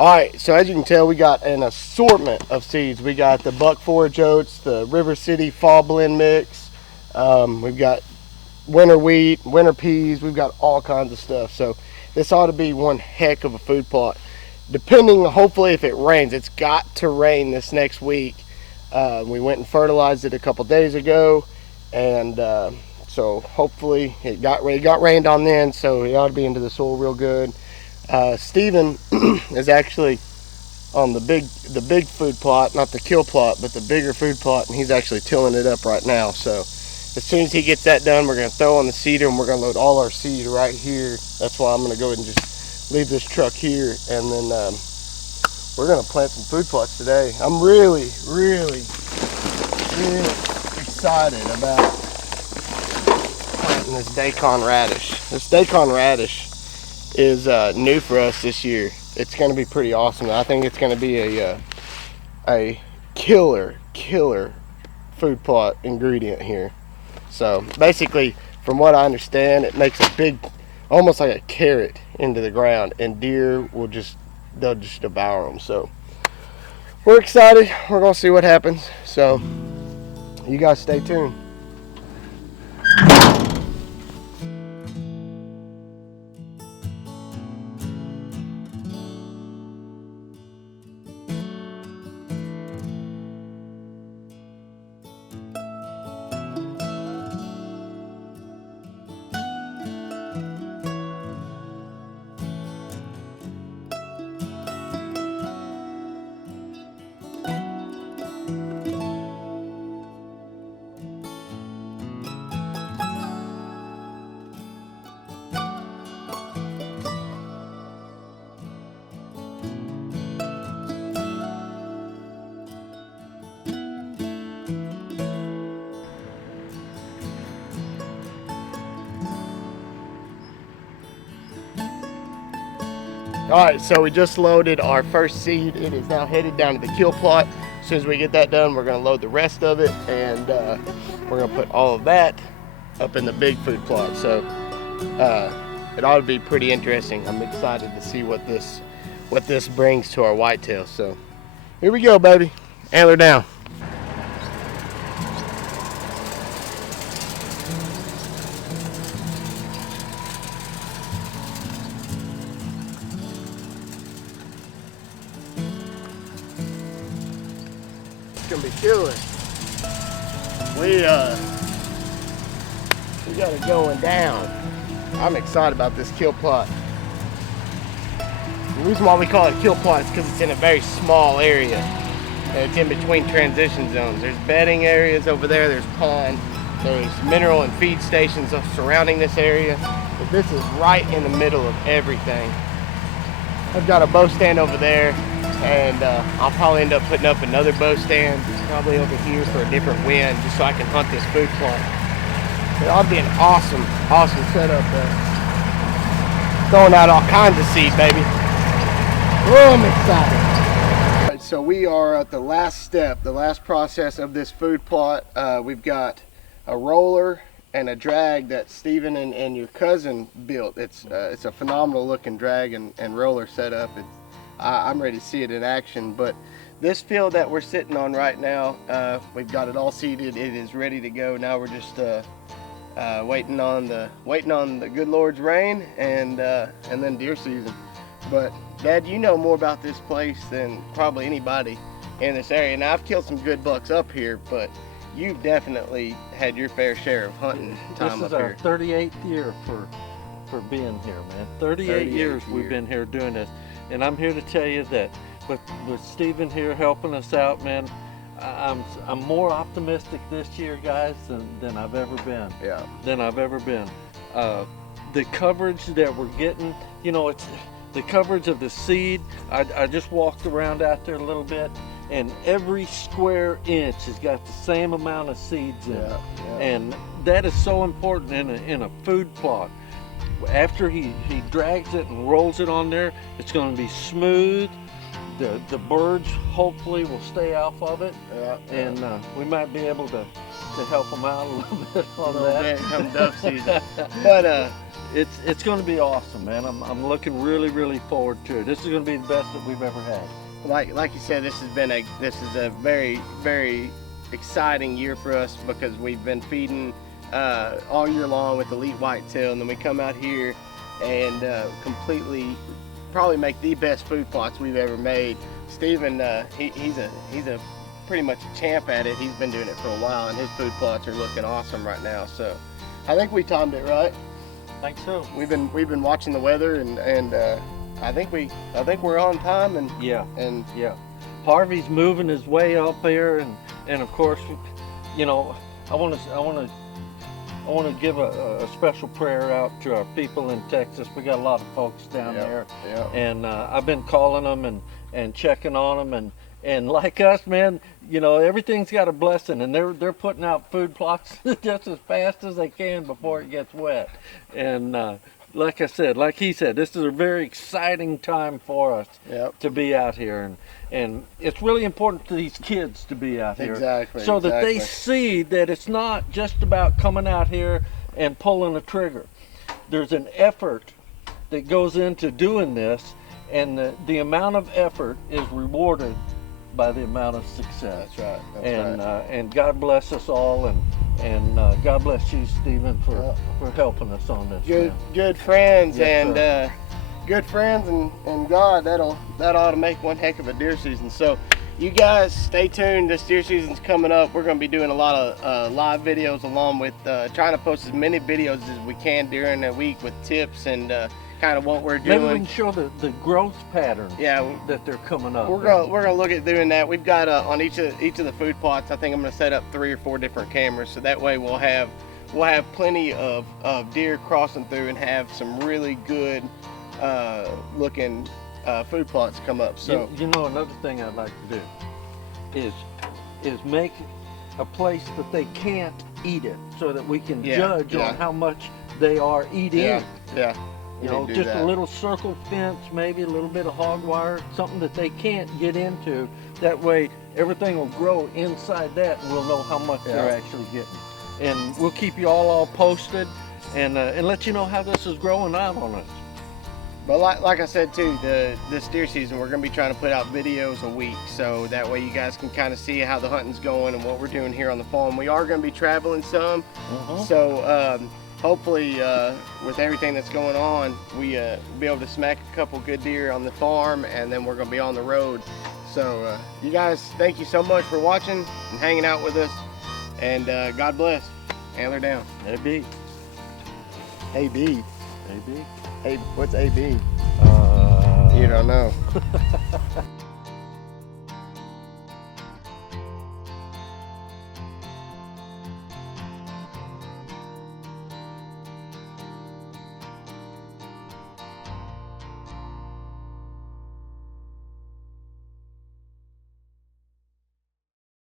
All right, so as you can tell, we got an assortment of seeds. We got the Buck Forage Oats, the River City Fall Blend Mix. We've got winter wheat, winter peas. We've got all kinds of stuff. So this ought to be one heck of a food plot. Depending, hopefully, if it rains. It's got to rain this next week. We went and fertilized it a couple days ago, and so hopefully it got rained on then, so it ought to be into the soil real good. Steven is actually on the big food plot, not the kill plot, but the bigger food plot, and he's actually tilling it up right now. So as soon as he gets that done, we're going to throw on the seeder, and we're going to load all our seed right here. That's why I'm going to go ahead and just leave this truck here, and then we're going to plant some food plots today. I'm really, really, really excited about planting this Daikon radish. This Daikon radish is new for us this year. It's going to be pretty awesome. I think it's going to be a killer food plot ingredient here. So basically, from what I understand, it makes a big, almost like a carrot into the ground, and deer they'll just devour them. So we're excited. We're going to see what happens. So you guys stay tuned. All right, so we just loaded our first seed. It is now headed down to the kill plot. As soon as we get that done, we're gonna load the rest of it, and we're gonna put all of that up in the big food plot. So it ought to be pretty interesting. I'm excited to see what this brings to our whitetail. So here we go, baby. Antler down. Gonna be killing. We got it going down. I'm excited about this kill plot. The reason why we call it a kill plot is because it's in a very small area, and it's in between transition zones. There's bedding areas over there, there's pond, there's mineral and feed stations surrounding this area, but this is right in the middle of everything. I've got a bow stand over there, and I'll probably end up putting up another bow stand probably over here for a different wind, just so I can hunt this food plot. It ought to be an awesome setup there. Throwing out all kinds of seed, baby. Oh, I'm excited. All right, so we are at the last step, the last process of this food plot. We've got a roller and a drag that Steven and your cousin built. It's a phenomenal looking drag and roller setup. I'm ready to see it in action. But this field that we're sitting on right now, we've got it all seeded. It is ready to go. Now we're just waiting on the good Lord's rain and then deer season. But Dad, you know more about this place than probably anybody in this area. Now I've killed some good bucks up here, but you've definitely had your fair share of hunting time up here. This is our 38th year for being here, man. 38 years we've been here doing this. And I'm here to tell you that with Steven here helping us out, man, I'm more optimistic this year, guys, than I've ever been. Yeah. Than I've ever been. The coverage that we're getting, you know, it's the coverage of the seed. I just walked around out there a little bit, and every square inch has got the same amount of seeds in it. Yeah. And that is so important in a food plot. After he drags it and rolls it on there, it's going to be smooth. The birds hopefully will stay off of it, and we might be able to to help them out a little bit A on little that. bit come dove season. But It's going to be awesome, man. I'm looking really forward to it. This is going to be the best that we've ever had. like you said, this is a very exciting year for us because we've been feeding all year long with elite whitetail, and then we come out here and completely probably make the best food plots we've ever made. Steven, he's a pretty much a champ at it. He's been doing it for a while, and his food plots are looking awesome right now. So I think we timed it right. I think so. We've been watching the weather, and I think we're on time. And Yeah. and Yeah, Harvey's moving his way up there, and of course, you know, I want to give a special prayer out to our people in Texas. We got a lot of folks down there, and I've been calling them and checking on them, and like us, man, you know, everything's got a blessing, and they're putting out food plots just as fast as they can before it gets wet, and like I said, like he said, this is a very exciting time for us to be out here, and it's really important to these kids to be out here, so that they see that it's not just about coming out here and pulling a trigger. There's an effort that goes into doing this, and the amount of effort is rewarded by the amount of success. That's right. And God bless us all, and God bless you, Stephen, for helping us on this. Good friends, Yes, good friends, and God, that ought to make one heck of a deer season. So you guys stay tuned. This deer season's coming up. We're going to be doing a lot of live videos, along with trying to post as many videos as we can during the week with tips and kind of what we're doing. Maybe we can show the growth pattern that they're coming up. We're gonna look at doing that. We've got on each of the food plots, I think I'm gonna set up 3 or 4 different cameras, so that way we'll have plenty of deer crossing through and have some really good looking food plots come up. So you know, another thing I'd like to do is make a place that they can't eat it, so that we can judge on how much they are eating. You know, just a little circle fence, maybe a little bit of hog wire, something that they can't get into. That way, everything will grow inside that, and we'll know how much they're actually getting. And we'll keep you all posted, and let you know how this is growing out on us. But like I said too, this deer season, we're gonna be trying to put out videos a week, so that way you guys can kind of see how the hunting's going and what we're doing here on the farm. We are gonna be traveling some, so hopefully with everything that's going on, we be able to smack a couple good deer on the farm, and then we're gonna be on the road. So you guys, thank you so much for watching and hanging out with us, and God bless. Antler down. AB. AB. AB. Hey, what's AB? Uh, You don't know.